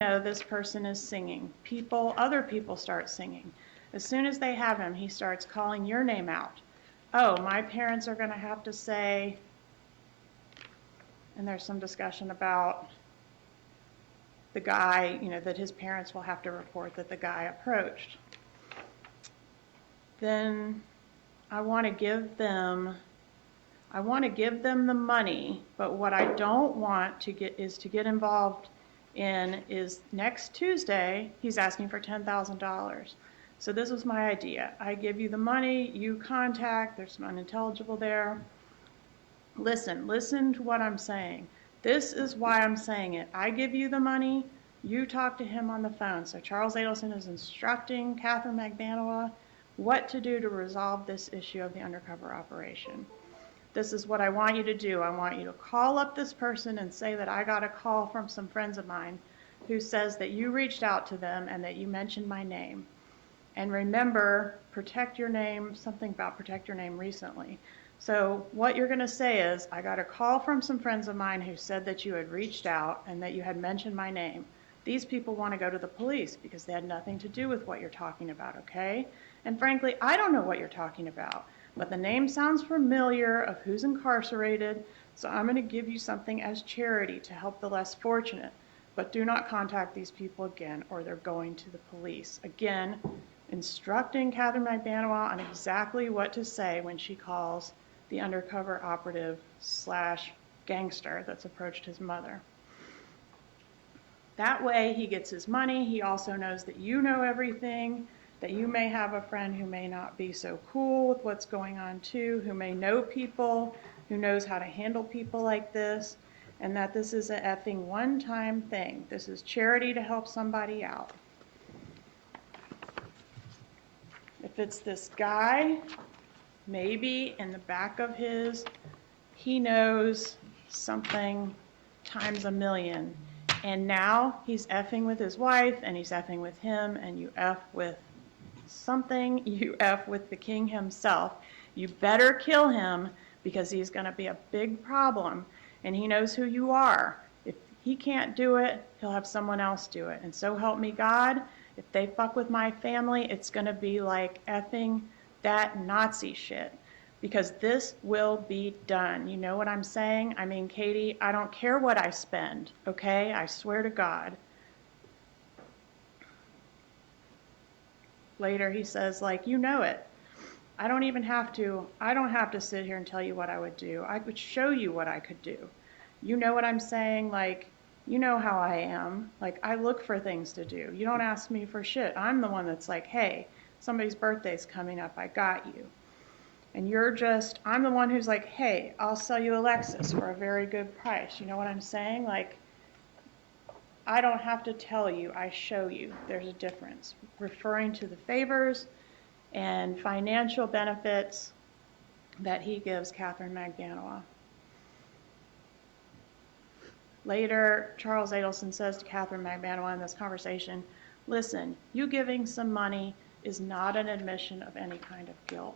know this person is singing. Other people start singing. As soon as they have him, he starts calling your name out. Oh, my parents are going to have to say, and there's some discussion about the guy, that his parents will have to report that the guy approached. Then I want to give them the money, but what I don't want to get involved in is next Tuesday, he's asking for $10,000. So this was my idea. I give you the money, you contact, there's some unintelligible there. Listen to what I'm saying. This is why I'm saying it. I give you the money, you talk to him on the phone. So Charles Adelson is instructing Catherine Magbanua what to do to resolve this issue of the undercover operation. This is what I want you to do. I want you to call up this person and say that I got a call from some friends of mine who says that you reached out to them and that you mentioned my name. And remember, protect your name, something about protect your name recently. So what you're going to say is, I got a call from some friends of mine who said that you had reached out and that you had mentioned my name. These people want to go to the police because they had nothing to do with what you're talking about, okay? And frankly, I don't know what you're talking about. But the name sounds familiar of who's incarcerated, so I'm going to give you something as charity to help the less fortunate. But do not contact these people again, or they're going to the police. Again, instructing Catherine Magbanua on exactly what to say when she calls the undercover operative / gangster that's approached his mother. That way he gets his money. He also knows that you know everything, that you may have a friend who may not be so cool with what's going on too, who may know people, who knows how to handle people like this, and that this is a effing one-time thing. This is charity to help somebody out. If it's this guy, maybe in the back of he knows something times a million. And now he's effing with his wife, and he's effing with him, and you F with something, you F with the king himself. You better kill him because he's going to be a big problem, and he knows who you are. If he can't do it, he'll have someone else do it. And so help me God, if they fuck with my family, it's going to be like effing that Nazi shit. Because this will be done. You know what I'm saying? I mean, Katie, I don't care what I spend, okay? I swear to God. Later he says, you know it. I don't have to sit here and tell you what I would do. I could show you what I could do. You know what I'm saying? You know how I am. I look for things to do. You don't ask me for shit. I'm the one that's like, hey, somebody's birthday's coming up. I got you. And I'm the one who's like, hey, I'll sell you a Lexus for a very good price. You know what I'm saying? I don't have to tell you, I show you. There's a difference. Referring to the favors and financial benefits that he gives Catherine Magbanua. Later, Charles Adelson says to Catherine Magbanua in this conversation, listen, you giving some money is not an admission of any kind of guilt.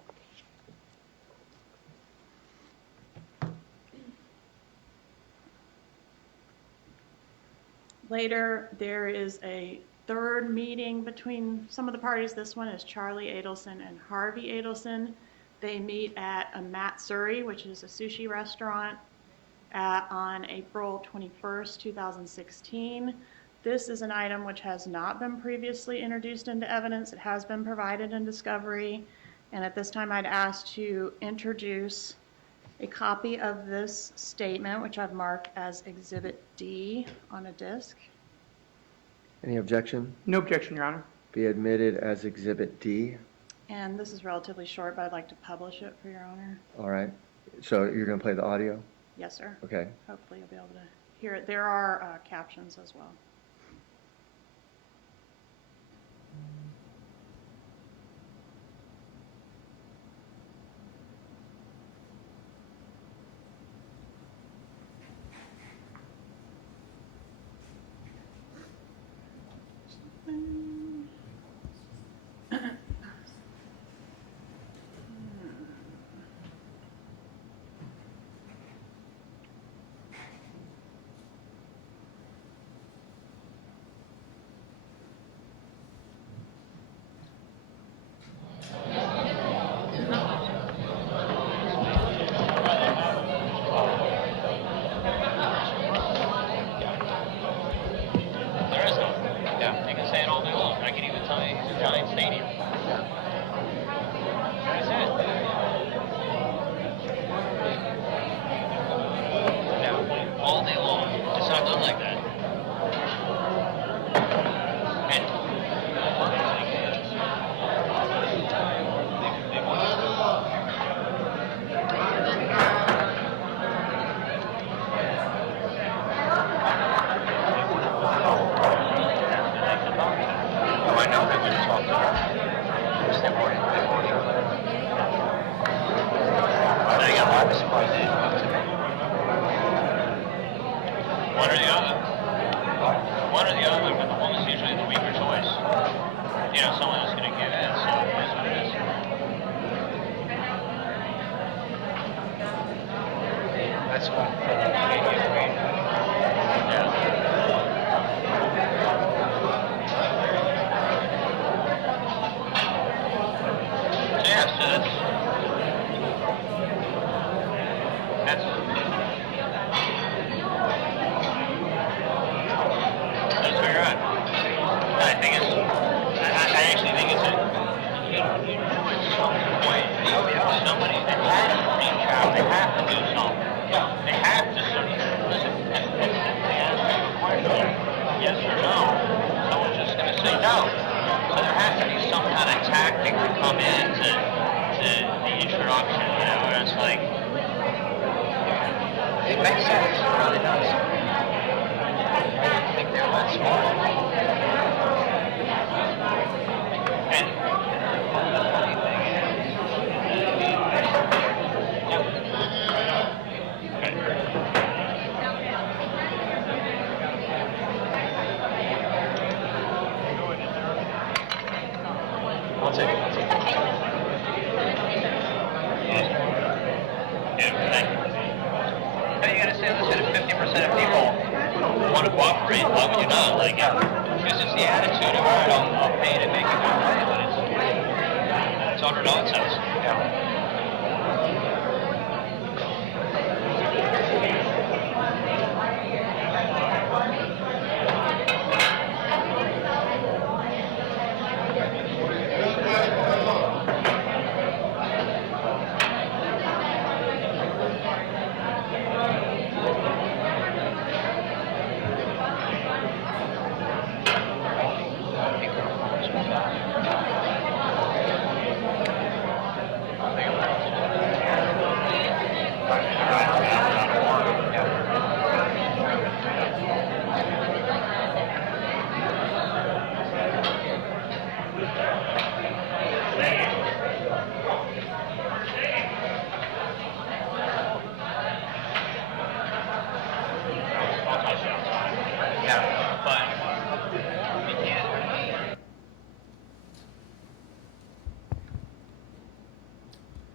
Later, there is a third meeting between some of the parties. This one is Charlie Adelson and Harvey Adelson. They meet at a Matsuri, which is a sushi restaurant, on April 21st, 2016. This is an item which has not been previously introduced into evidence. It has been provided in discovery. And at this time, I'd ask to introduce a copy of this statement, which I've marked as Exhibit D on a disc. Any objection? No objection, Your Honor. Be admitted as Exhibit D. And this is relatively short, but I'd like to publish it for Your Honor. All right. So you're going to play the audio? Yes, sir. Okay. Hopefully you'll be able to hear it. There are captions as well. giant stadium. That's it. Now, all day long, it's not done like that. And oh, I know they wouldn't talk to her. Because they weren't. I was surprised they didn't talk to me. One or the other. One or the other, but the woman's usually the weaker choice. You know, someone else going to give in, so it is what it is. That's what yeah, so that's where you're at. And I think it's, I actually think it's a, at some point, somebody, they have to reach out, they have to do something. They have to sort of, listen, if they ask you a question, yes or no, someone's just going to say no. So there has to be some kind of tactic to come in to the introduction, you know, and it's like, it makes sense, it really does. I think they're that smart. And the funny thing is, I'll take it. Yeah, thank you. Now you gotta say, listen, if 50% of people want to cooperate, why would you not? Like, because it's the attitude of, all right, I'll pay to make it go away, but it's utter nonsense. Yeah.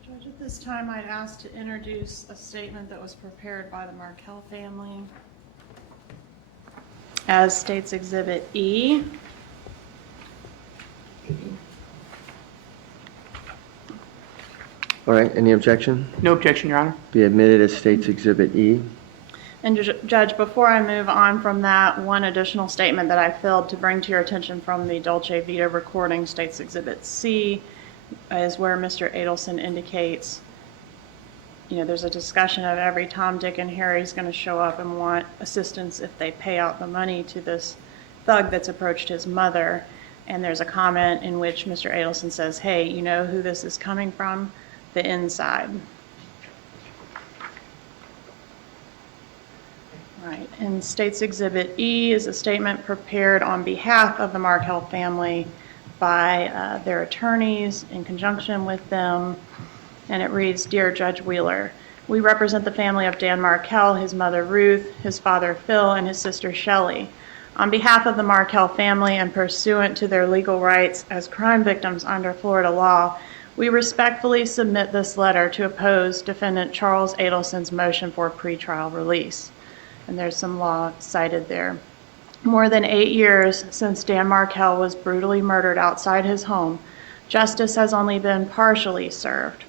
Judge, at this time, I'd ask to introduce a statement that was prepared by the Markel family as State's Exhibit E. All right, any objection? No objection, Your Honor. Be admitted as State's Exhibit E. And Judge, before I move on from that, one additional statement that I failed to bring to your attention from the Dolce Vita recording, State's Exhibit C, is where Mr. Adelson indicates, you know, there's a discussion of every Tom, Dick, and Harry's going to show up and want assistance if they pay out the money to this thug that's approached his mother. And there's a comment in which Mr. Adelson says, hey, you know who this is coming from? The inside. Right, and State's Exhibit E is a statement prepared on behalf of the Markel family by their attorneys in conjunction with them, and it reads, Dear Judge Wheeler, we represent the family of Dan Markel, his mother Ruth, his father Phil, and his sister Shelley. On behalf of the Markel family and pursuant to their legal rights as crime victims under Florida law, we respectfully submit this letter to oppose defendant Charles Adelson's motion for pretrial release. And there's some law cited there. More than 8 years since Dan Markel was brutally murdered outside his home, justice has only been partially served.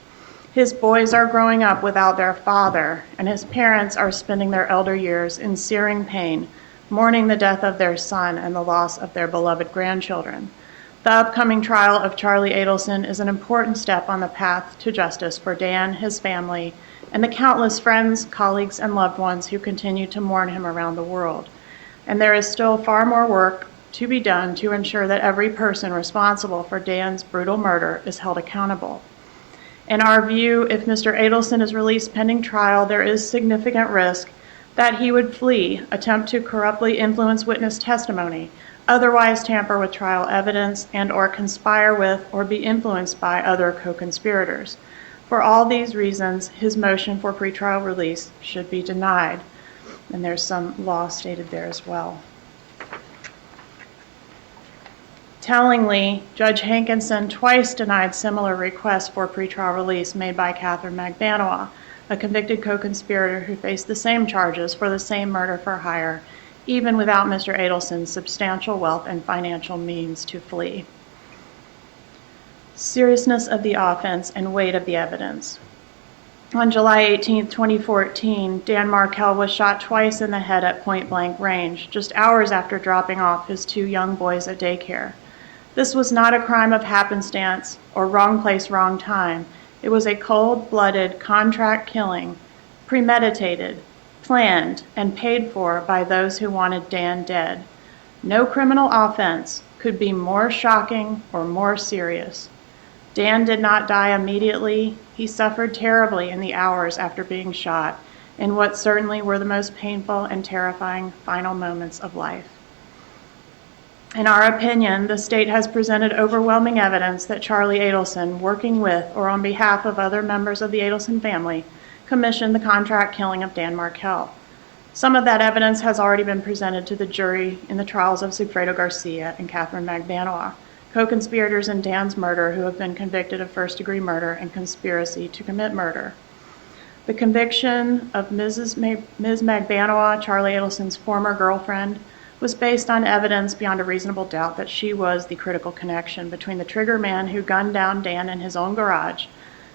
His boys are growing up without their father, and his parents are spending their elder years in searing pain, mourning the death of their son and the loss of their beloved grandchildren. The upcoming trial of Charlie Adelson is an important step on the path to justice for Dan, his family, and the countless friends, colleagues, and loved ones who continue to mourn him around the world. And there is still far more work to be done to ensure that every person responsible for Dan's brutal murder is held accountable. In our view, if Mr. Adelson is released pending trial, there is significant risk that he would flee, attempt to corruptly influence witness testimony, otherwise tamper with trial evidence, and/or conspire with or be influenced by other co-conspirators. For all these reasons, his motion for pretrial release should be denied. And there's some law stated there as well. Tellingly, Judge Hankinson twice denied similar requests for pretrial release made by Catherine Magbanua, a convicted co-conspirator who faced the same charges for the same murder for hire, even without Mr. Adelson's substantial wealth and financial means to flee. Seriousness of the offense and weight of the evidence. On July 18, 2014, Dan Markel was shot twice in the head at point-blank range, just hours after dropping off his 2 young boys at daycare. This was not a crime of happenstance or wrong place, wrong time. It was a cold-blooded contract killing, premeditated, planned, and paid for by those who wanted Dan dead. No criminal offense could be more shocking or more serious. Dan did not die immediately. He suffered terribly in the hours after being shot, in what certainly were the most painful and terrifying final moments of life. In our opinion, the state has presented overwhelming evidence that Charlie Adelson, working with or on behalf of other members of the Adelson family, commissioned the contract killing of Dan Markel. Some of that evidence has already been presented to the jury in the trials of Sigfredo Garcia and Catherine Magbanua, co-conspirators in Dan's murder who have been convicted of first-degree murder and conspiracy to commit murder. The conviction of Ms. Magbanua, Charlie Adelson's former girlfriend, was based on evidence beyond a reasonable doubt that she was the critical connection between the trigger man who gunned down Dan in his own garage,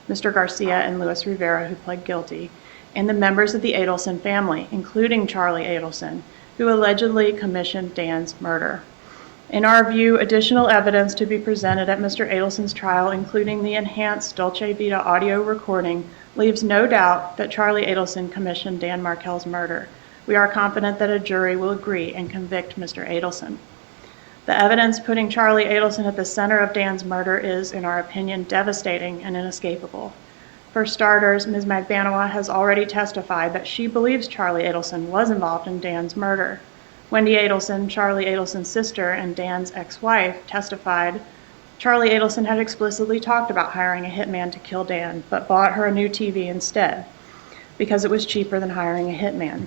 Mr. Garcia and Luis Rivera, who pled guilty, and the members of the Adelson family, including Charlie Adelson, who allegedly commissioned Dan's murder. In our view, additional evidence to be presented at Mr. Adelson's trial, including the enhanced Dolce Vita audio recording, leaves no doubt that Charlie Adelson commissioned Dan Markel's murder. We are confident that a jury will agree and convict Mr. Adelson. The evidence putting Charlie Adelson at the center of Dan's murder is, in our opinion, devastating and inescapable. For starters, Ms. Magbanua has already testified that she believes Charlie Adelson was involved in Dan's murder. Wendy Adelson, Charlie Adelson's sister and Dan's ex-wife, testified Charlie Adelson had explicitly talked about hiring a hitman to kill Dan, but bought her a new TV instead because it was cheaper than hiring a hitman.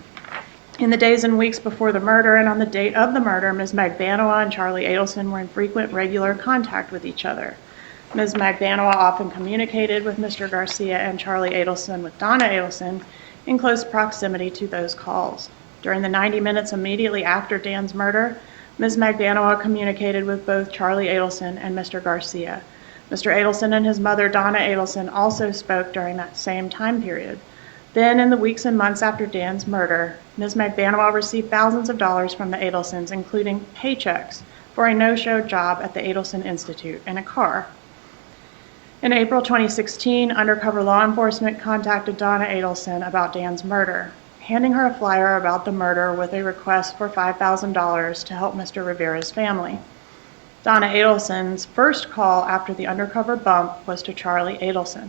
In the days and weeks before the murder and on the date of the murder, Ms. Magbanua and Charlie Adelson were in frequent, regular contact with each other. Ms. Magbanua often communicated with Mr. Garcia and Charlie Adelson with Donna Adelson in close proximity to those calls. During the 90 minutes immediately after Dan's murder, Ms. Magbanua communicated with both Charlie Adelson and Mr. Garcia. Mr. Adelson and his mother, Donna Adelson, also spoke during that same time period. Then, in the weeks and months after Dan's murder, Ms. Magbanua received thousands of dollars from the Adelsons, including paychecks for a no-show job at the Adelson Institute and a car. In April 2016, undercover law enforcement contacted Donna Adelson about Dan's murder, handing her a flyer about the murder with a request for $5,000 to help Mr. Rivera's family. Donna Adelson's first call after the undercover bump was to Charlie Adelson.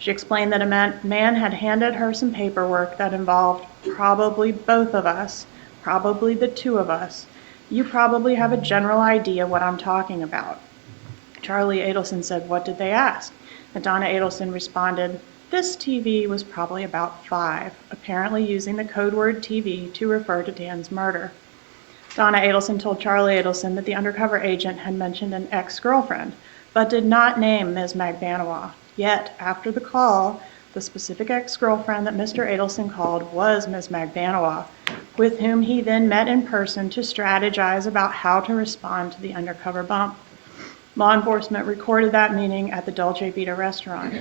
She explained that a man had handed her some paperwork that involved probably both of us, probably the two of us. You probably have a general idea what I'm talking about. Charlie Adelson said, "What did they ask?" And Donna Adelson responded, "This TV was probably about 5, apparently using the code word TV to refer to Dan's murder." Donna Adelson told Charlie Adelson that the undercover agent had mentioned an ex-girlfriend, but did not name Ms. Magbanua. Yet, after the call, the specific ex-girlfriend that Mr. Adelson called was Ms. Magbanua, with whom he then met in person to strategize about how to respond to the undercover bump. Law enforcement recorded that meeting at the Dolce Vita restaurant.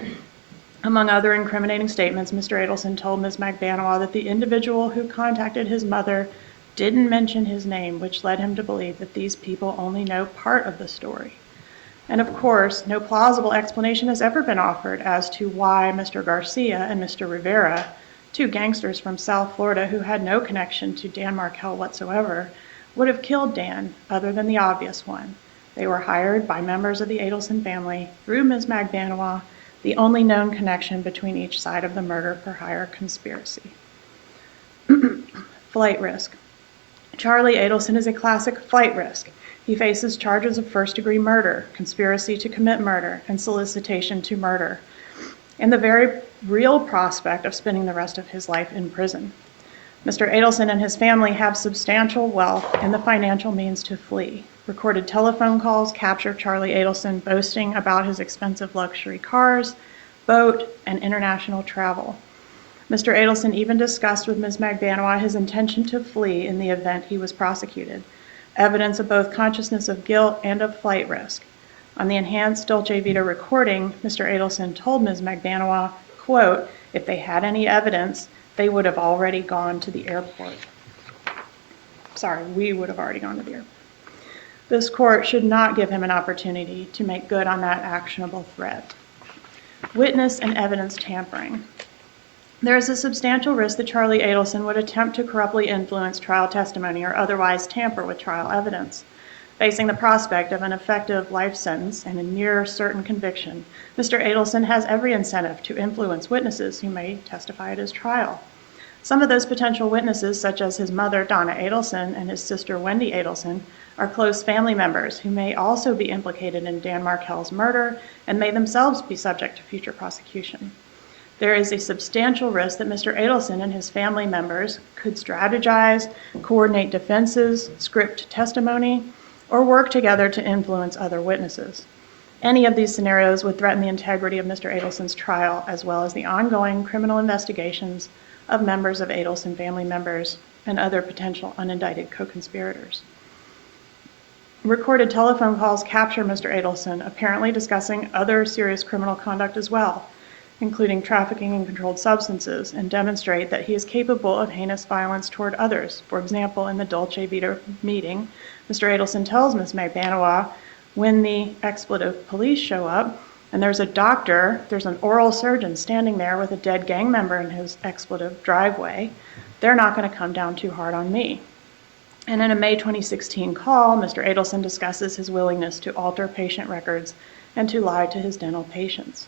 Among other incriminating statements, Mr. Adelson told Ms. Magbanua that the individual who contacted his mother didn't mention his name, which led him to believe that these people only know part of the story. And of course, no plausible explanation has ever been offered as to why Mr. Garcia and Mr. Rivera, two gangsters from South Florida who had no connection to Dan Markel whatsoever, would have killed Dan, other than the obvious one. They were hired by members of the Adelson family through Ms. Magbanua, the only known connection between each side of the murder for hire conspiracy. Flight risk. Charlie Adelson is a classic flight risk. He faces charges of first-degree murder, conspiracy to commit murder, and solicitation to murder, and the very real prospect of spending the rest of his life in prison. Mr. Adelson and his family have substantial wealth and the financial means to flee. Recorded telephone calls capture Charlie Adelson boasting about his expensive luxury cars, boat, and international travel. Mr. Adelson even discussed with Ms. Magbanua his intention to flee in the event he was prosecuted, evidence of both consciousness of guilt and of flight risk. On the enhanced Dolce Vita recording, Mr. Adelson told Ms. Magbanua, quote, "If they had any evidence, they would have already gone to the airport." Sorry, we would have already gone to the airport. This court should not give him an opportunity to make good on that actionable threat. Witness and evidence tampering. There is a substantial risk that Charlie Adelson would attempt to corruptly influence trial testimony or otherwise tamper with trial evidence. Facing the prospect of an effective life sentence and a near certain conviction, Mr. Adelson has every incentive to influence witnesses who may testify at his trial. Some of those potential witnesses, such as his mother, Donna Adelson, and his sister, Wendy Adelson, are close family members who may also be implicated in Dan Markel's murder and may themselves be subject to future prosecution. There is a substantial risk that Mr. Adelson and his family members could strategize, coordinate defenses, script testimony, or work together to influence other witnesses. Any of these scenarios would threaten the integrity of Mr. Adelson's trial, as well as the ongoing criminal investigations of members of Adelson family members and other potential unindicted co-conspirators. Recorded telephone calls capture Mr. Adelson apparently discussing other serious criminal conduct as well, including trafficking in controlled substances, and demonstrate that he is capable of heinous violence toward others. For example, in the Dolce Vita meeting, Mr. Adelson tells Ms. Magbanua, when the expletive police show up, and there's an oral surgeon standing there with a dead gang member in his expletive driveway, they're not going to come down too hard on me. And in a May 2016 call, Mr. Adelson discusses his willingness to alter patient records and to lie to his dental patients.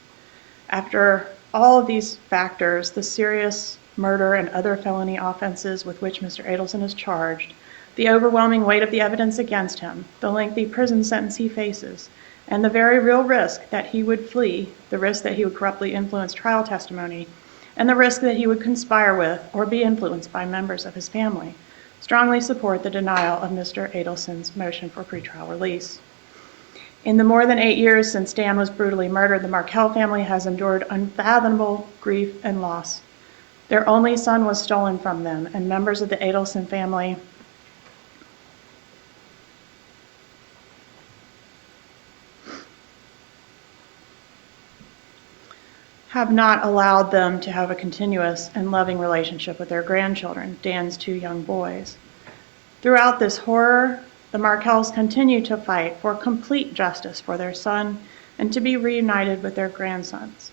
After all of these factors, the serious murder and other felony offenses with which Mr. Adelson is charged, the overwhelming weight of the evidence against him, the lengthy prison sentence he faces, and the very real risk that he would flee, the risk that he would corruptly influence trial testimony, and the risk that he would conspire with or be influenced by members of his family, strongly support the denial of Mr. Adelson's motion for pretrial release. In the more than 8 years since Dan was brutally murdered, the Markel family has endured unfathomable grief and loss. Their only son was stolen from them, and members of the Adelson family have not allowed them to have a continuous and loving relationship with their grandchildren, Dan's 2 young boys. Throughout this horror, the Markels continue to fight for complete justice for their son and to be reunited with their grandsons.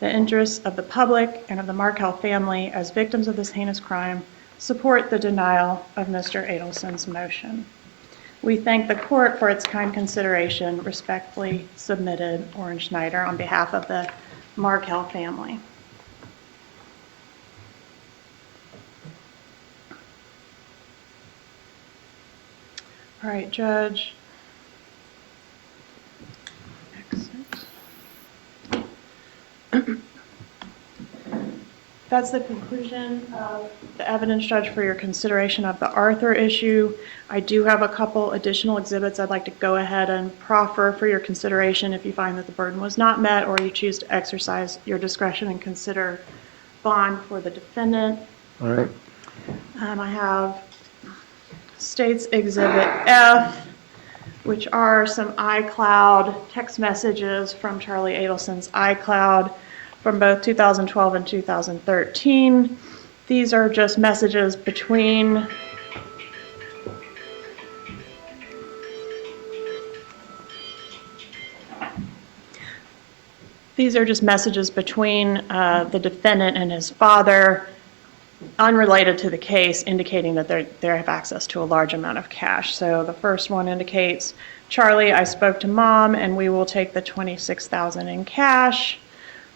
The interests of the public and of the Markel family as victims of this heinous crime support the denial of Mr. Adelson's motion. We thank the court for its kind consideration. Respectfully submitted, Orrin Schneider, on behalf of the Markel family. All right, Judge. Exit. That's the conclusion of the evidence, Judge, for your consideration of the Arthur issue. I do have a couple additional exhibits I'd like to go ahead and proffer for your consideration if you find that the burden was not met or you choose to exercise your discretion and consider bond for the defendant. All right. I have State's Exhibit F, which are some iCloud text messages from Charlie Adelson's iCloud from both 2012 and 2013. These are just messages between These are just messages between the defendant and his father, unrelated to the case, indicating that they have access to a large amount of cash. So the first one indicates, Charlie, I spoke to Mom, and we will take the $26,000 in cash.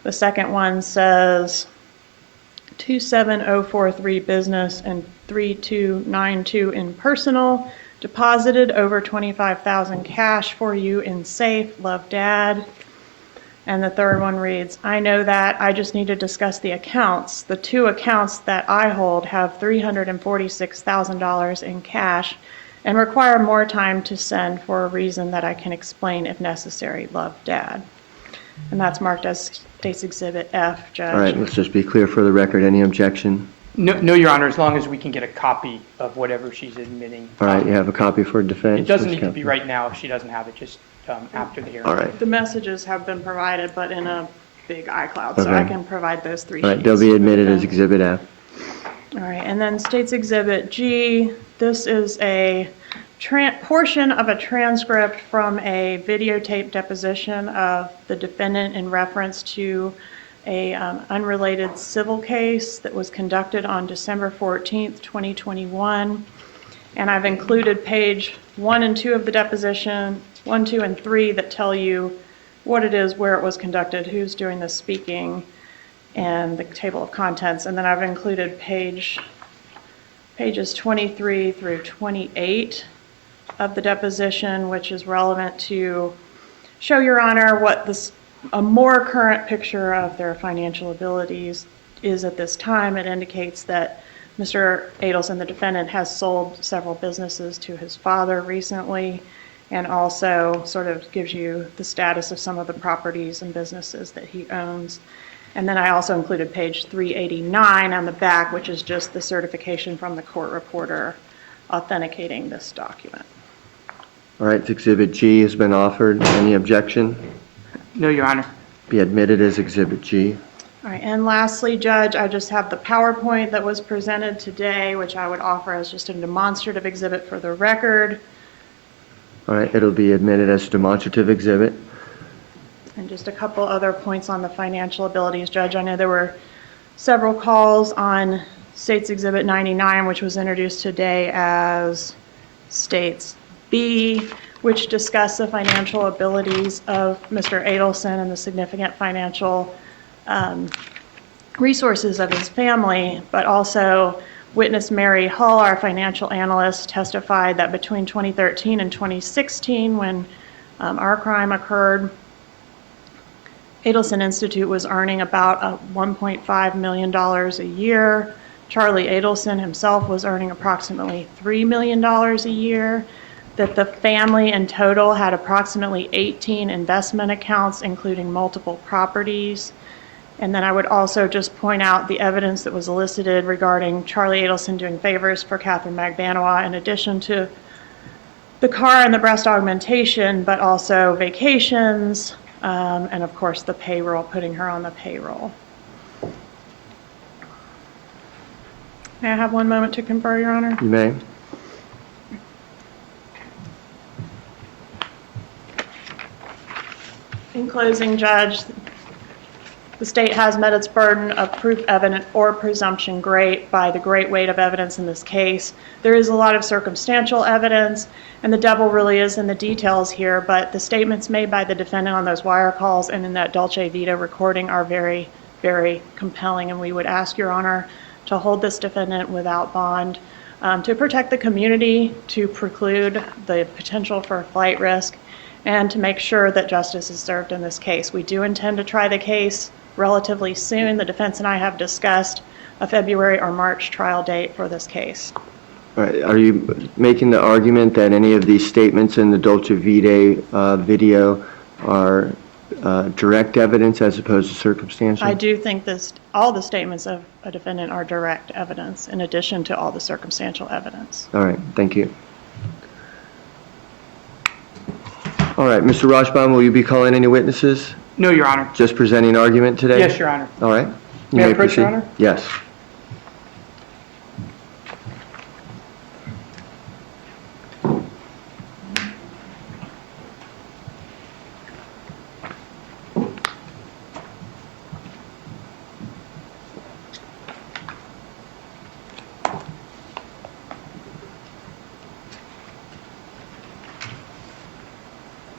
The second one says, 27043 business and 3292 in personal, deposited over $25,000 cash for you in safe. Love, Dad. And the third one reads, I know that, I just need to discuss the accounts. The two accounts that I hold have $346,000 in cash and require more time to send for a reason that I can explain if necessary. Love, Dad. And that's marked as State's Exhibit F, Judge. All right, let's just be clear for the record. Any objection? No, Your Honor, as long as we can get a copy of whatever she's admitting. All right, you have a copy for defense? It doesn't Ms. need to be Kaplan? right now if she doesn't have it, just after the hearing. All right. The messages have been provided, but in a big iCloud, so I Okay. can provide those three All sheets. right, they'll be admitted as Okay. Exhibit F. All right, and then State's Exhibit G, this is a portion of a transcript from a videotape deposition of the defendant in reference to a unrelated civil case that was conducted on December 14th, 2021. And I've included page 1 and 2 of the deposition, 1, 2, and 3 that tell you what it is, where it was conducted, who's doing the speaking, and the table of contents. And then I've included pages 23 through 28 of the deposition, which is relevant to show Your Honor what a more current picture of their financial abilities is at this time. It indicates that Mr. Adelson, the defendant, has sold several businesses to his father recently, and also sort of gives you the status of some of the properties and businesses that he owns. And then I also included page 389 on the back, which is just the certification from the court reporter authenticating this document. All right, Exhibit G has been offered. Any objection? No, Your Honor. Be admitted as Exhibit G. All right, and lastly, Judge, I just have the PowerPoint that was presented today, which I would offer as just a demonstrative exhibit for the record. All right, it'll be admitted as a demonstrative exhibit. And just a couple other points on the financial abilities, Judge. I know there were several calls on State's Exhibit 99, which was introduced today as State's B, which discussed the financial abilities of Mr. Adelson and the significant financial resources of his family, but also witness Mary Hull, our financial analyst, testified that between 2013 and 2016, when our crime occurred, Adelson Institute was earning about $1.5 million a year. Charlie Adelson himself was earning approximately $3 million a year. That the family in total had approximately 18 investment accounts, including multiple properties. And then I would also just point out the evidence that was elicited regarding Charlie Adelson doing favors for Catherine Magbanowa, in addition to the car and the breast augmentation, but also vacations, and of course the payroll, putting her on the payroll. May I have one moment to confer, Your Honor? You may. In closing, Judge, the state has met its burden of proof evident or presumption great by the great weight of evidence in this case. There is a lot of circumstantial evidence, and the devil really is in the details here, but the statements made by the defendant on those wire calls and in that Dolce Vita recording are very, very compelling, and we would ask Your Honor to hold this defendant without bond, to protect the community, to preclude the potential for a flight risk, and to make sure that justice is served in this case. We do intend to try the case relatively soon. The defense and I have discussed a February or March trial date for this case. All right, are you making the argument that any of these statements in the Dolce Vita video are direct evidence as opposed to circumstantial? I do think all the statements of a defendant are direct evidence in addition to all the circumstantial evidence. All right, thank you. All right, Mr. Rashbaum, will you be calling any witnesses? No, Your Honor. Just presenting argument today? Yes, Your Honor. All right. You May I approach, Your proceed. Honor? Yes.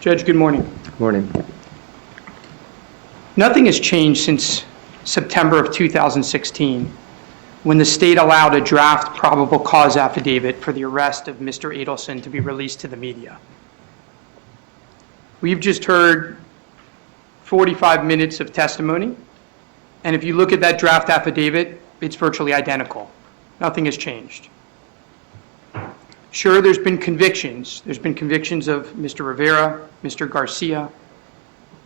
Judge, good morning. Morning. Nothing has changed since September of 2016, when the state allowed a draft probable cause affidavit for the arrest of Mr. Adelson to be released to the media. We've just heard 45 minutes of testimony, and if you look at that draft affidavit, it's virtually identical. Nothing has changed. Sure, there's been convictions. There's been convictions of Mr. Rivera, Mr. Garcia,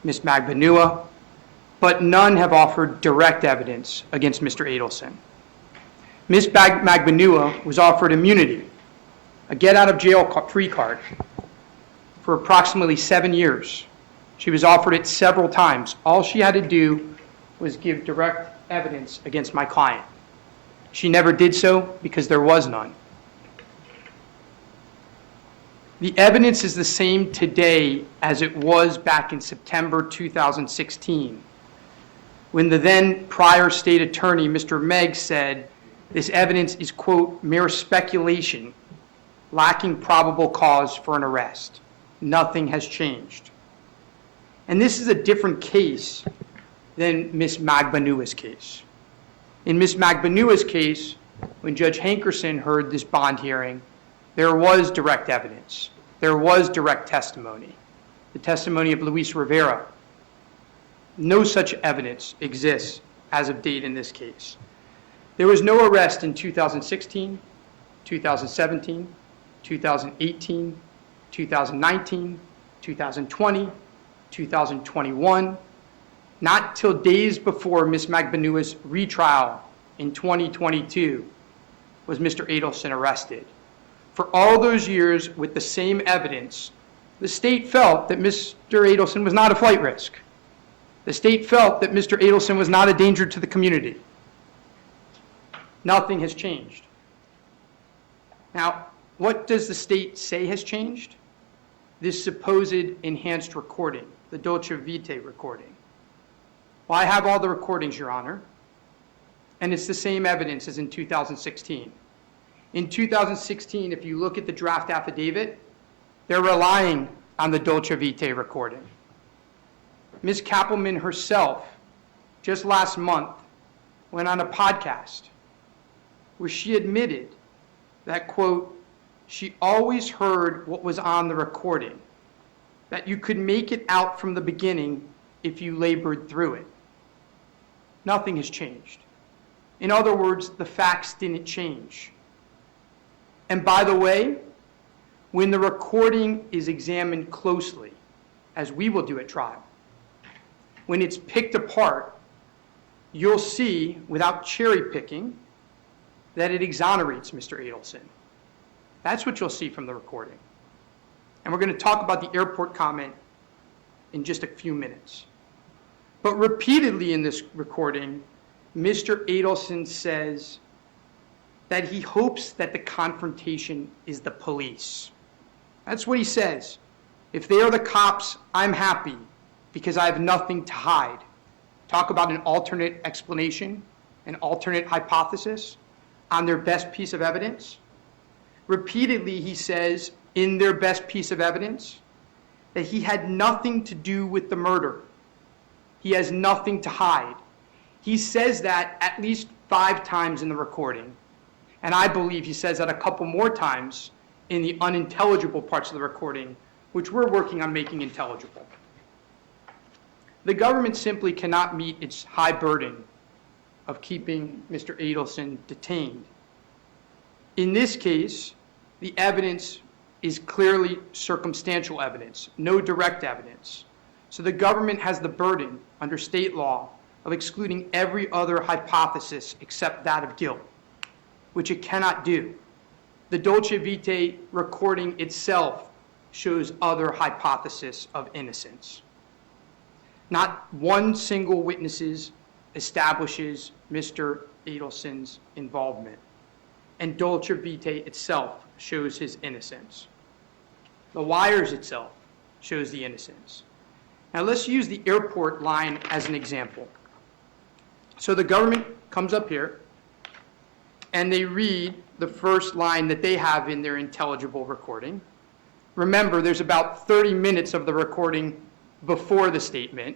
Ms. Magbanua, but none have offered direct evidence against Mr. Adelson. Ms. Magbanua was offered immunity, a get-out-of-jail-free card, for approximately 7 years. She was offered it several times. All she had to do was give direct evidence against my client. She never did so because there was none. The evidence is the same today as it was back in September 2016, when the then prior state attorney, Mr. Meggs, said this evidence is, quote, mere speculation, lacking probable cause for an arrest. Nothing has changed. And this is a different case than Ms. Magbanua's case. In Ms. Magbanua's case, when Judge Hankerson heard this bond hearing, there was direct evidence. There was direct testimony. The testimony of Luis Rivera. No such evidence exists as of date in this case. There was no arrest in 2016, 2017, 2018, 2019, 2020, 2021, not till days before Ms. Magbanua's retrial in 2022 was Mr. Adelson arrested. For all those years with the same evidence, the state felt that Mr. Adelson was not a flight risk. The state felt that Mr. Adelson was not a danger to the community. Nothing has changed. Now, what does the state say has changed? This supposed enhanced recording, the Dolce Vitae recording. Well, I have all the recordings, Your Honor, and it's the same evidence as in 2016. In 2016, if you look at the draft affidavit, they're relying on the Dolce Vitae recording. Ms. Kappelman herself, just last month, went on a podcast where she admitted that, quote, she always heard what was on the recording, that you could make it out from the beginning if you labored through it. Nothing has changed. In other words, the facts didn't change. And by the way, when the recording is examined closely, as we will do at trial, when it's picked apart, you'll see, without cherry picking, that it exonerates Mr. Adelson. That's what you'll see from the recording. And we're going to talk about the airport comment in just a few minutes. But repeatedly in this recording, Mr. Adelson says that he hopes that the confrontation is the police. That's what he says. If they are the cops, I'm happy because I have nothing to hide. Talk about an alternate explanation, an alternate hypothesis on their best piece of evidence. Repeatedly, he says in their best piece of evidence that he had nothing to do with the murder. He has nothing to hide. He says that at least 5 times in the recording. And I believe he says that a couple more times in the unintelligible parts of the recording, which we're working on making intelligible. The government simply cannot meet its high burden of keeping Mr. Adelson detained. In this case, the evidence is clearly circumstantial evidence, no direct evidence. So the government has the burden under state law of excluding every other hypothesis except that of guilt, which it cannot do. The Dolce Vitae recording itself shows other hypothesis of innocence. Not one single witness establishes Mr. Adelson's involvement, and Dolce Vitae itself shows his innocence. The wires itself shows the innocence. Now let's use the airport line as an example. So the government comes up here and they read the first line that they have in their intelligible recording. remember, there's about 30 minutes of the recording before the statement,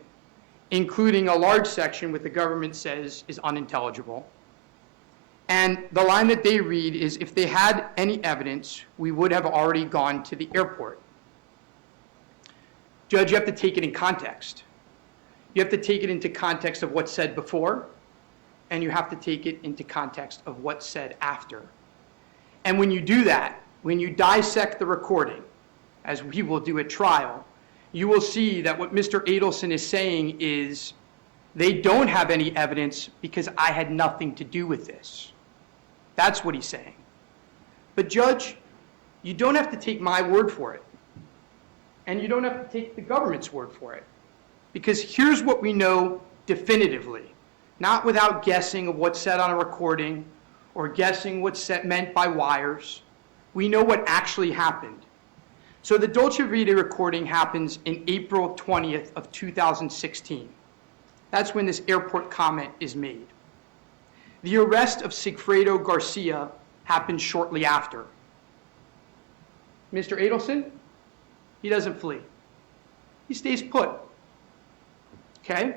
including a large section which the government says is unintelligible. And the line that they read is, if they had any evidence, we would have already gone to the airport. Judge, you have to take it in context. You have to take it into context of what's said before, and you have to take it into context of what's said after. And when you do that, when you dissect the recording, as we will do at trial, you will see that what Mr. Adelson is saying is, they don't have any evidence because I had nothing to do with this. That's what he's saying. But Judge, you don't have to take my word for it. And you don't have to take the government's word for it. Because here's what we know definitively, not without guessing of what's said on a recording or guessing what's meant by wires. We know what actually happened. So the Dolce Vita recording happens in April 20th of 2016. That's when this airport comment is made. The arrest of Sigfredo Garcia happened shortly after. Mr. Adelson, he doesn't flee. He stays put. Okay?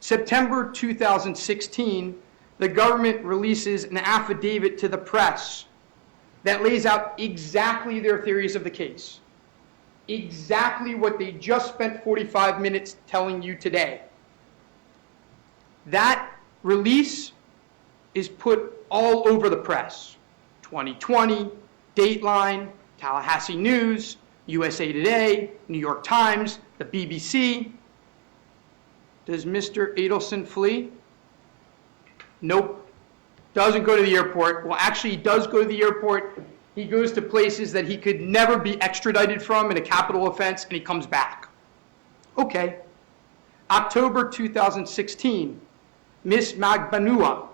September 2016, the government releases an affidavit to the press that lays out exactly their theories of the case. Exactly what they just spent 45 minutes telling you today. That release is put all over the press. 2020, Dateline, Tallahassee News, USA Today, New York Times, the BBC. Does Mr. Adelson flee? Nope. Doesn't go to the airport. Well, actually, he does go to the airport. He goes to places that he could never be extradited from in a capital offense, and he comes back. Okay. October 2016, Miss Magbanua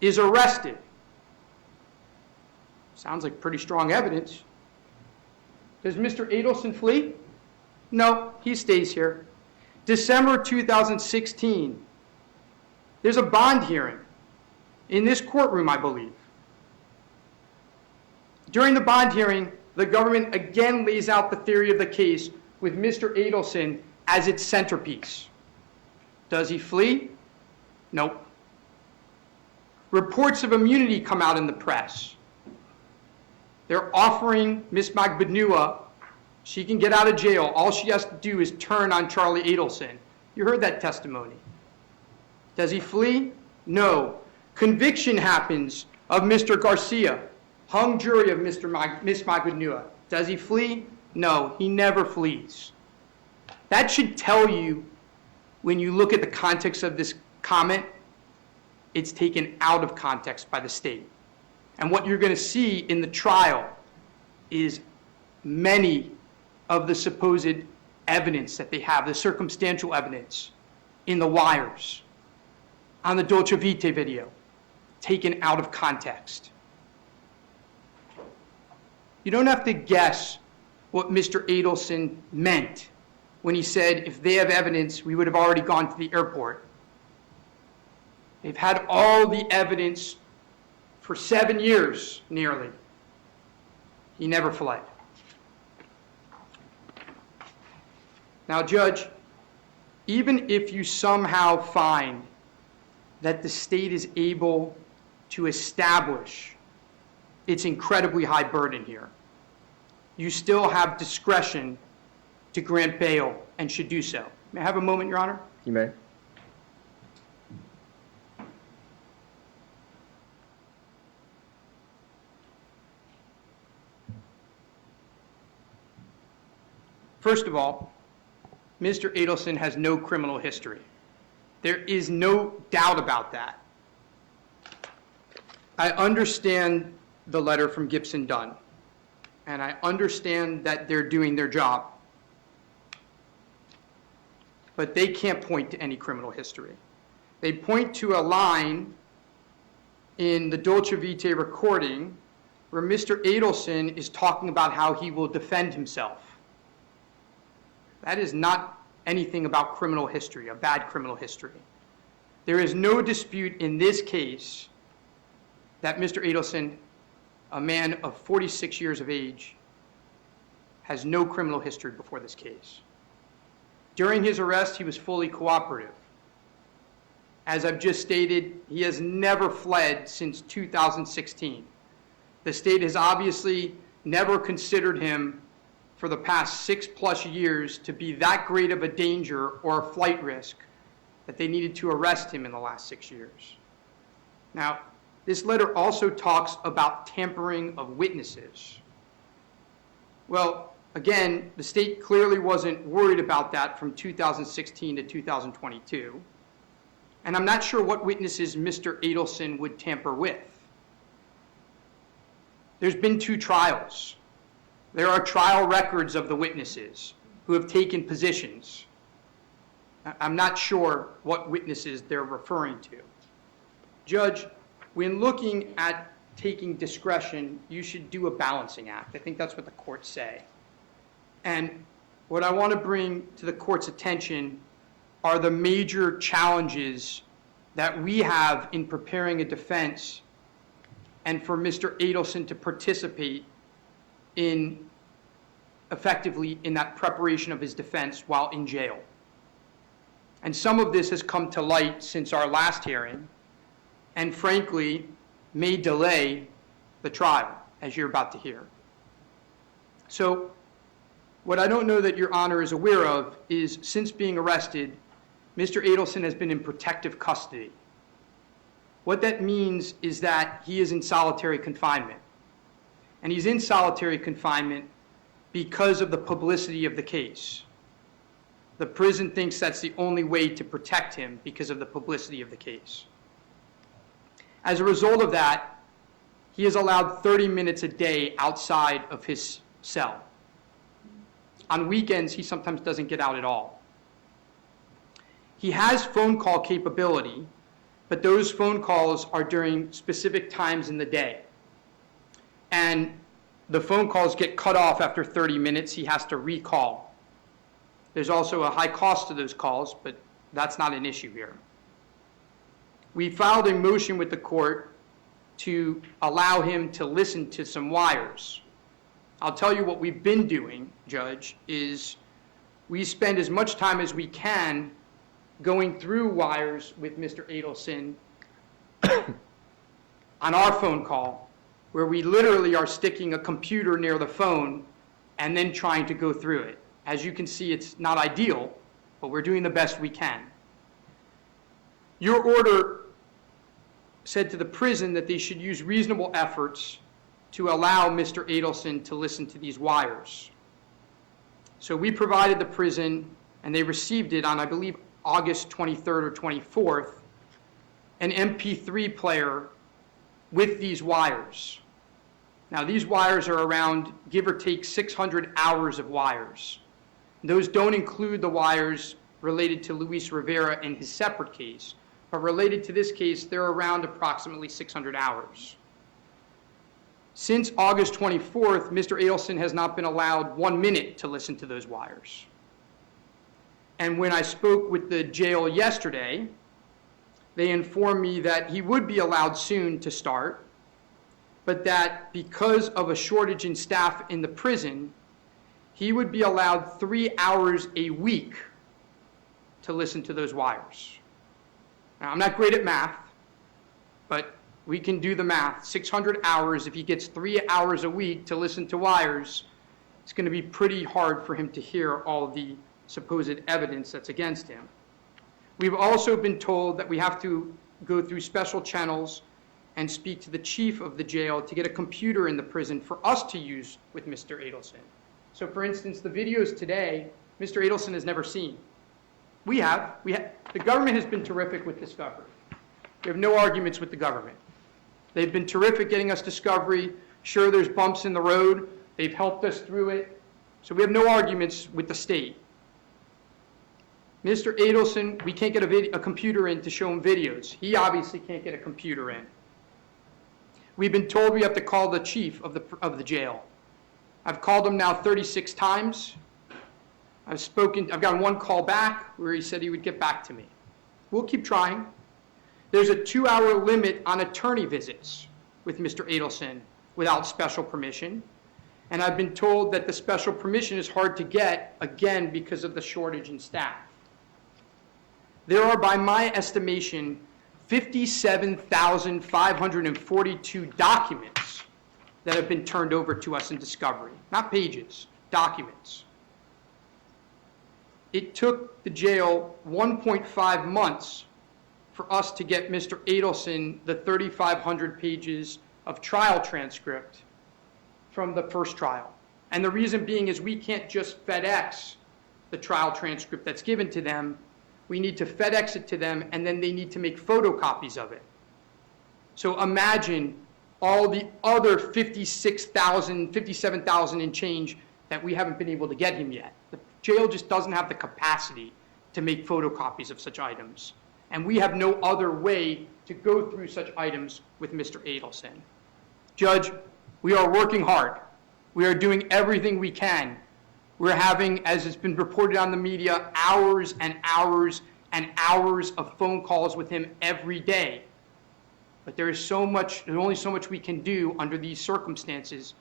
is arrested. Sounds like pretty strong evidence. Does Mr. Adelson flee? No, he stays here. December 2016, there's a bond hearing in this courtroom, I believe. During the bond hearing, the government again lays out the theory of the case with Mr. Adelson as its centerpiece. Does he flee? Nope. Reports of immunity come out in the press. They're offering Miss Magbanua, she can get out of jail. All she has to do is turn on Charlie Adelson. You heard that testimony. Does he flee? No. Conviction happens of Mr. Garcia. Hung jury of Miss Magbanua. Does he flee? No, he never flees. That should tell you, when you look at the context of this comment, it's taken out of context by the state. And what you're going to see in the trial is many of the supposed evidence that they have, the circumstantial evidence in the wires, on the Dolce Vita video, taken out of context. You don't have to guess what Mr. Adelson meant when he said, if they have evidence, we would have already gone to the airport. They've had all the evidence for 7 years, nearly. He never fled. Now, Judge, even if you somehow find that the state is able to establish its incredibly high burden here, you still have discretion to grant bail and should do so. May I have a moment, Your Honor? You may. First of all, Mr. Adelson has no criminal history. There is no doubt about that. I understand the letter from Gibson Dunn, and I understand that they're doing their job. But they can't point to any criminal history. They point to a line in the Dolce Vita recording where Mr. Adelson is talking about how he will defend himself. That is not anything about criminal history, a bad criminal history. There is no dispute in this case that Mr. Adelson, a man of 46 years of age, has no criminal history before this case. During his arrest, he was fully cooperative. As I've just stated, he has never fled since 2016. The state has obviously never considered him for the past 6+ years to be that great of a danger or a flight risk that they needed to arrest him in the last 6 years. Now, this letter also talks about tampering of witnesses. Well, again, the state clearly wasn't worried about that from 2016 to 2022. And I'm not sure what witnesses Mr. Adelson would tamper with. There's been 2 trials. There are trial records of the witnesses who have taken positions. I'm not sure what witnesses they're referring to. Judge, when looking at taking discretion, you should do a balancing act. I think that's what the courts say. And what I want to bring to the court's attention are the major challenges that we have in preparing a defense and for Mr. Adelson to participate in effectively in that preparation of his defense while in jail. And some of this has come to light since our last hearing, and frankly, may delay the trial, as you're about to hear. So, what I don't know that Your Honor is aware of is, since being arrested, Mr. Adelson has been in protective custody. What that means is that he is in solitary confinement. And he's in solitary confinement because of the publicity of the case. The prison thinks that's the only way to protect him because of the publicity of the case. As a result of that, he is allowed 30 minutes a day outside of his cell. On weekends, he sometimes doesn't get out at all. He has phone call capability, but those phone calls are during specific times in the day. And the phone calls get cut off after 30 minutes. He has to recall. There's also a high cost to those calls, but that's not an issue here. We filed a motion with the court to allow him to listen to some wires. I'll tell you what we've been doing, Judge, is we spend as much time as we can going through wires with Mr. Adelson on our phone call, where we literally are sticking a computer near the phone and then trying to go through it. As you can see, it's not ideal, but we're doing the best we can. Your order said to the prison that they should use reasonable efforts to allow Mr. Adelson to listen to these wires. So we provided the prison, and they received it on, I believe, August 23rd or 24th, an MP3 player with these wires. Now, these wires are around, give or take, 600 hours of wires. Those don't include the wires related to Luis Rivera in his separate case, but related to this case, they're around approximately 600 hours. Since August 24th, Mr. Adelson has not been allowed 1 minute to listen to those wires. And when I spoke with the jail yesterday, they informed me that he would be allowed soon to start, but that because of a shortage in staff in the prison, he would be allowed 3 hours a week to listen to those wires. Now, I'm not great at math, but we can do the math. 600 hours, if he gets 3 hours a week to listen to wires, it's going to be pretty hard for him to hear all the supposed evidence that's against him. We've also been told that we have to go through special channels and speak to the chief of the jail to get a computer in the prison for us to use with Mr. Adelson. So, for instance, the videos today, Mr. Adelson has never seen. We have. The government has been terrific with discovery. We have no arguments with the government. They've been terrific getting us discovery. Sure, there's bumps in the road. They've helped us through it. So we have no arguments with the state. Mr. Adelson, we can't get a computer in to show him videos. He obviously can't get a computer in. We've been told we have to call the chief of the jail. I've called him now 36 times. I've gotten one call back where he said he would get back to me. We'll keep trying. There's a 2-hour limit on attorney visits with Mr. Adelson without special permission. And I've been told that the special permission is hard to get, again, because of the shortage in staff. There are, by my estimation, 57,542 documents that have been turned over to us in discovery. Not pages, documents. It took the jail 1.5 months for us to get Mr. Adelson the 3,500 pages of trial transcript from the first trial. And the reason being is we can't just FedEx the trial transcript that's given to them. We need to FedEx it to them, and then they need to make photocopies of it. So imagine all the other 56,000, 57,000 and change that we haven't been able to get him yet. The jail just doesn't have the capacity to make photocopies of such items. And we have no other way to go through such items with Mr. Adelson. Judge, we are working hard. We are doing everything we can. We're having, as has been reported on the media, hours and hours and hours of phone calls with him every day. But there's only so much we can do under these circumstances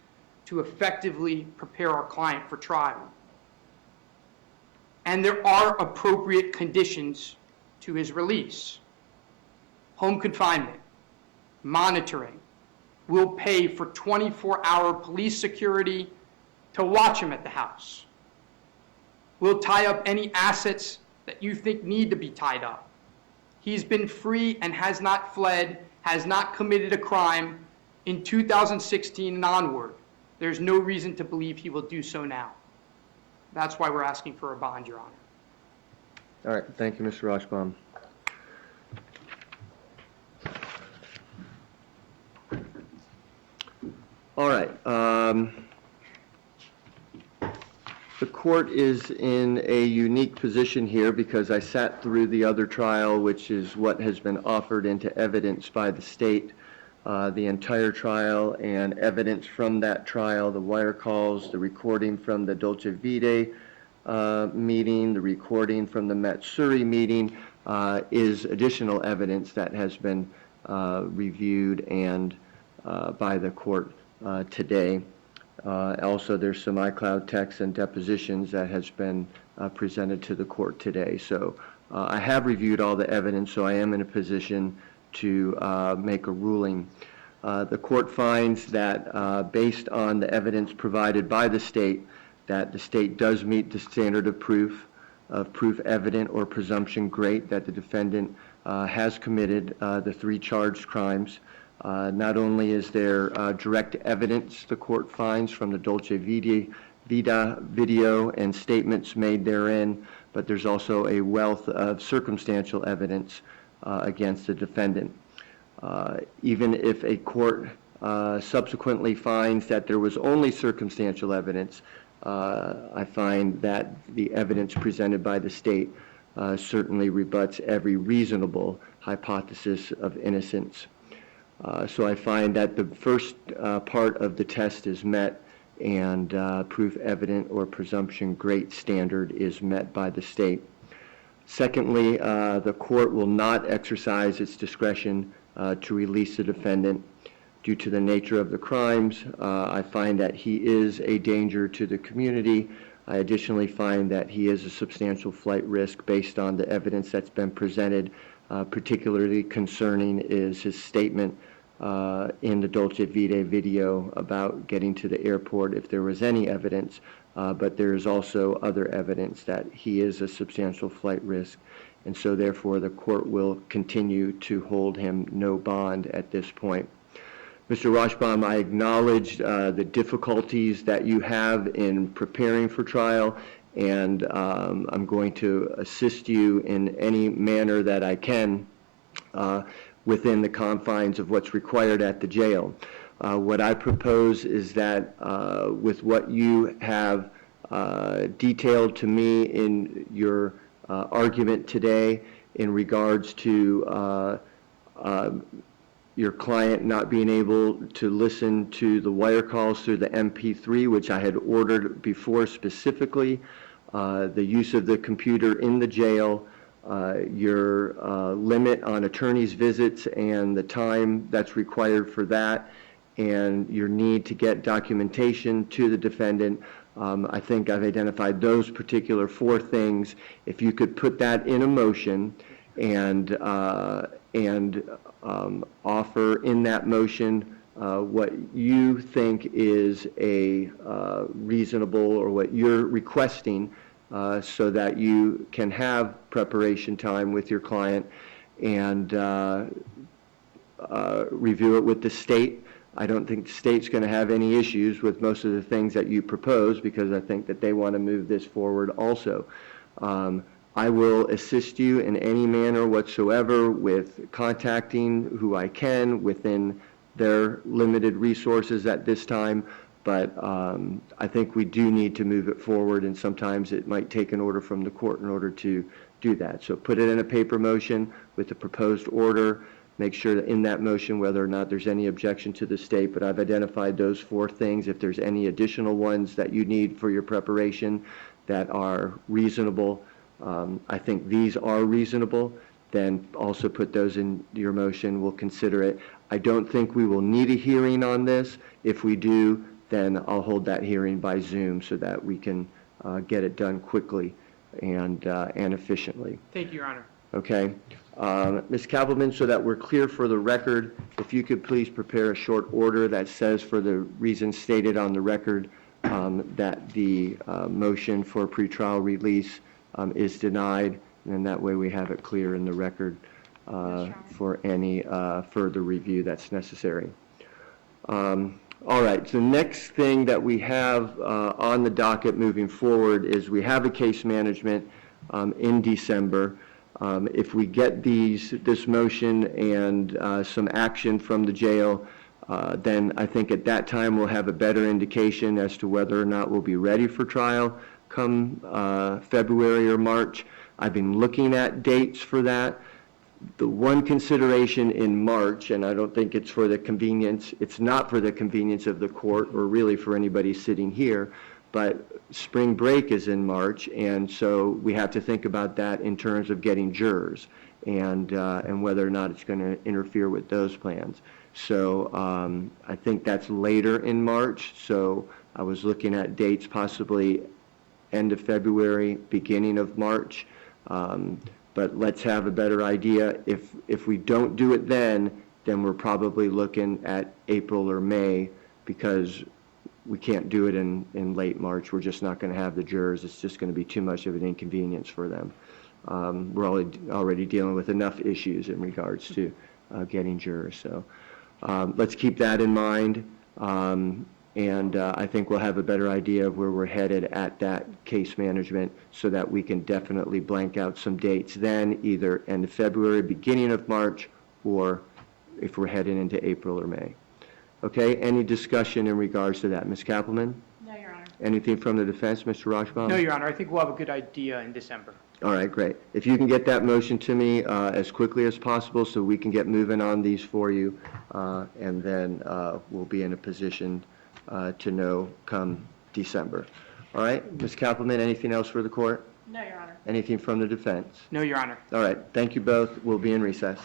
to effectively prepare our client for trial. And there are appropriate conditions to his release. Home confinement, monitoring. We'll pay for 24-hour police security to watch him at the house. We'll tie up any assets that you think need to be tied up. He's been free and has not fled, has not committed a crime in 2016 and onward. There's no reason to believe he will do so now. That's why we're asking for a bond, Your Honor. All right, thank you, Mr. Rashbaum. All right. The court is in a unique position here because I sat through the other trial, which is what has been offered into evidence by the state, the entire trial and evidence from that trial, the wire calls, the recording from the Dolce Vita meeting, the recording from the Matsuri meeting is additional evidence that has been reviewed and by the court today. Also, there's some iCloud texts and depositions that has been presented to the court today. So I have reviewed all the evidence, so I am in a position to make a ruling. The court finds that based on the evidence provided by the state, that the state does meet the standard of proof evident or presumption great that the defendant has committed the 3 charged crimes. Not only is there direct evidence the court finds from the Dolce Vita video and statements made therein, but there's also a wealth of circumstantial evidence against the defendant. Even if a court subsequently finds that there was only circumstantial evidence, I find that the evidence presented by the state certainly rebuts every reasonable hypothesis of innocence. So I find that the first part of the test is met and proof evident or presumption great standard is met by the state. Secondly, the court will not exercise its discretion to release the defendant due to the nature of the crimes. I find that he is a danger to the community. I additionally find that he is a substantial flight risk based on the evidence that's been presented. Particularly concerning is his statement in the Dolce Vita video about getting to the airport, if there was any evidence, but there is also other evidence that he is a substantial flight risk, and so therefore the court will continue to hold him no bond at this point. Mr. Rashbaum, I acknowledge the difficulties that you have in preparing for trial, and I'm going to assist you in any manner that I can within the confines of what's required at the jail. What I propose is that with what you have detailed to me in your argument today in regards to your client not being able to listen to the wire calls through the MP3, which I had ordered before specifically, the use of the computer in the jail, your limit on attorney's visits and the time that's required for that, and your need to get documentation to the defendant. I think I've identified those particular 4 things. If you could put that in a motion and offer in that motion what you think is a reasonable, or what you're requesting, so that you can have preparation time with your client and review it with the state. I don't think the state's going to have any issues with most of the things that you propose, because I think that they want to move this forward also. I will assist you in any manner whatsoever with contacting who I can within their limited resources at this time, but I think we do need to move it forward, and sometimes it might take an order from the court in order to do that. So put it in a paper motion with the proposed order. Make sure that in that motion whether or not there's any objection to the state, but I've identified those 4 things. If there's any additional ones that you need for your preparation that are reasonable, I think these are reasonable, then also put those in your motion. We'll consider it. I don't think we will need a hearing on this. If we do, then I'll hold that hearing by Zoom so that we can get it done quickly and efficiently. Thank you, Your Honor. Okay. Ms. Kappelman, so that we're clear for the record, if you could please prepare a short order that says, for the reasons stated on the record, that the motion for pretrial release is denied, and that way we have it clear in the record for any further review that's necessary. All right, so the next thing that we have on the docket moving forward is we have a case management in December. If we get this motion and some action from the jail, then I think at that time we'll have a better indication as to whether or not we'll be ready for trial come February or March. I've been looking at dates for that. The one consideration in March, and I don't think it's for the convenience, it's not for the convenience of the court or really for anybody sitting here, but spring break is in March, and so we have to think about that in terms of getting jurors and whether or not it's going to interfere with those plans. So I think that's later in March, so I was looking at dates possibly end of February, beginning of March. But let's have a better idea. If we don't do it then we're probably looking at April or May, because we can't do it in late March. We're just not going to have the jurors. It's just going to be too much of an inconvenience for them. We're already dealing with enough issues in regards to getting jurors. So let's keep that in mind. And I think we'll have a better idea of where we're headed at that case management, so that we can definitely blank out some dates then, either end of February, beginning of March, or if we're heading into April or May. Okay, any discussion in regards to that? Ms. Kappelman? No, Your Honor. Anything from the defense, Mr. Rashbaum? No, Your Honor, I think we'll have a good idea in December. All right, great. If you can get that motion to me as quickly as possible so we can get moving on these for you, and then we'll be in a position to know come December. All right, Ms. Kappelman, anything else for the court? No, Your Honor. Anything from the defense? No, Your Honor. All right, thank you both. We'll be in recess.